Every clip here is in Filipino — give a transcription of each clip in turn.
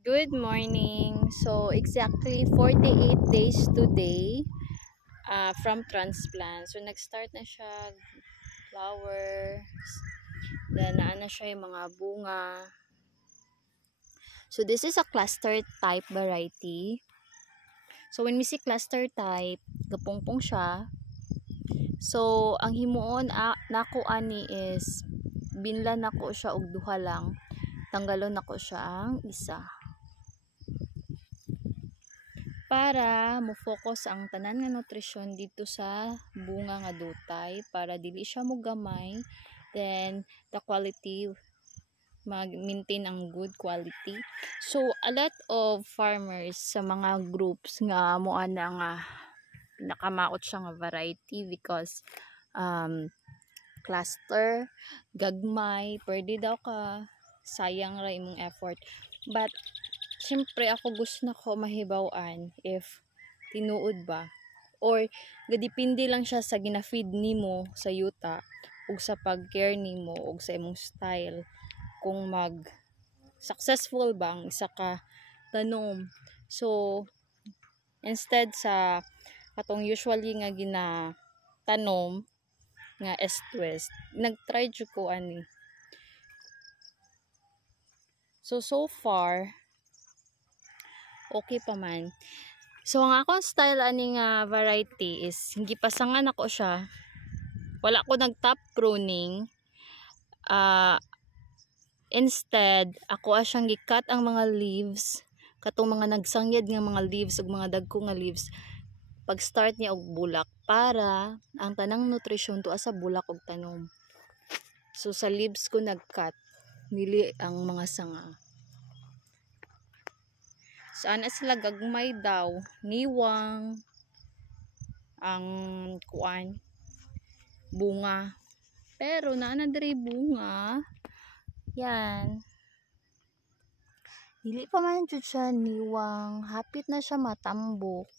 Good morning. So exactly 48 days today from transplant. So nag-start na siya flowers. Then na siya yung mga bunga. So this is a cluster type variety. So when we see cluster type, gapongpong siya. So ang himuon nako ani is binlan nako siya og duha lang. Tanggalon nako siya ang isa. Para mo-focus ang tanan nga nutrisyon dito sa bunga nga dutay para dili siya mo gamay, then the quality mag-maintain ang good quality. So a lot of farmers sa mga groups nga mo ana nga nakamaot siya nga variety because cluster gagmay pwede daw ka sayang ra imong effort, but siyempre ako gusto na ko mahibaw-an if tinuod ba or gadipindi lang siya sa gina-feed nimo sa yuta ug sa pag-care nimo ug sa imong style kung mag successful bang isa ka tanom. So instead sa katong usually nga tanom nga east-west, nag-try jud ko ani. So far okay pa man. So ang akong style ani nga variety is gipasangan ako siya. Wala ko nag-top pruning. Instead, ako asyang gikat ang mga leaves, katong mga nagsangyad nga mga leaves ug mga dagko nga leaves pag start niya og bulak para ang tanang nutrisyon tuwa sa bulak ug tanom. So sa leaves ko nag-cut, dili ang mga sanga. Saan sila gagmay daw, niwang ang kuan bunga, pero naana diri bunga yan, dili pa man jud siya niwang, hapit na siya matambok.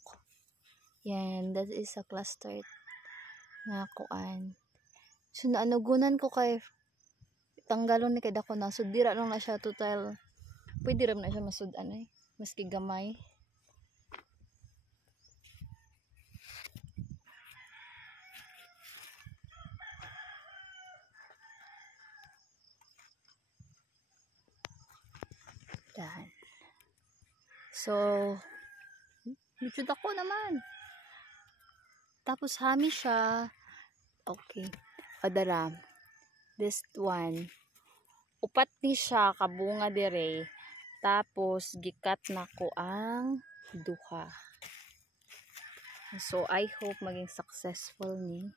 Yan, that is a cluster nga kuan. So naanugunan ko kay tanggalon ni kay dako na, so dira lang na siya total, pwede ram na siya masud-an ay maski gamay. Dan. So medyo dako naman. Tapos hami siya. Okay. Padara. This one. Upat ni siya kabunga dire. Tapos gikat nako ang duha. So I hope maging successful ni.